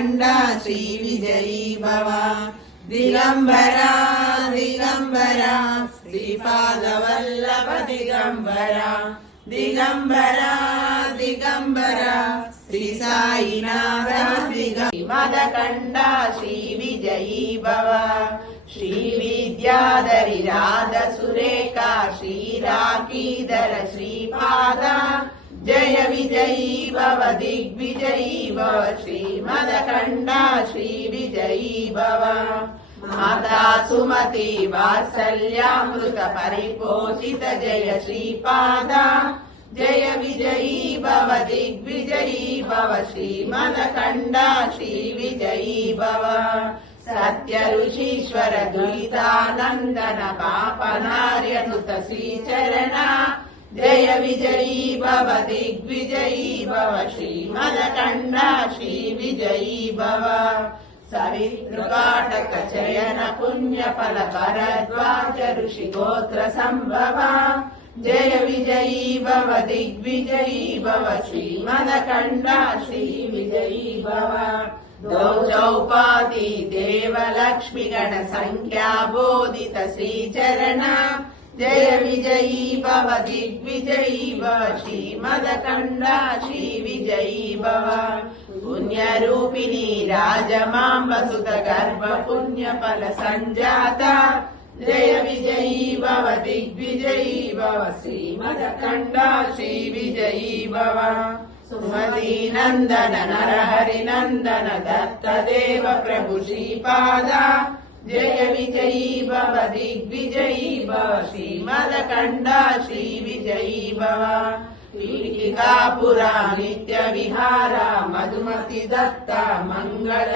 मदकण्डा श्रीविजयी भव दिगम्बरा दिगम्बरा श्रीपादवल्लभ दिगम्बरा दिगम्बरा दिगम्बरा श्री साईनाथ मदकण्डा श्रीविजयी भव श्री विद्याधरी राधा सुरेखा श्रीराकीधर श्रीपाद जय विजयी भव दिग्विजयी भव श्रीमदकण्डा श्रीविजयी भव माता सुमति वात्सल्यामृत परिपोषित जय श्रीपाद जय विजयी भव दिग्विजयी भव श्रीमदकण्डा श्रीविजयी भव सत्य ऋषीश्वर द्वैतानन्दन पापनार्यनुत श्रीचरण जय विजयी भव दिग्विजयी भव श्रीमदकण्डा श्रीविजयी भव सवितृकाटक चयन पुण्यफल भरद्वाज ऋषि गोत्र संभव जय विजयी भव दिग्विजयी भव श्रीमदकण्डा श्रीविजयी भव द्वौ चौपाति देवलक्ष्मी गण संख्या बोधित श्रीचरण जय विजयी भव दिग्विजयी भव श्रीमदकण्डा श्रीविजयी भव पुण्यरूपिणी राजमाम्ब सुत गर्भ पुण्यफल संजाता जय विजयी भव दिग्विजयी भव श्रीमदकण्डा श्रीविजयी भव सुमती नंदन नरहरि नंदन दत्त देव प्रभु श्रीपाद जय विजयी भव दिग्विजयी भव श्रीमदकण्डा श्रीविजयी भव पीठिकापुरा नित्य विहारा मधुमति दत्ता मंगल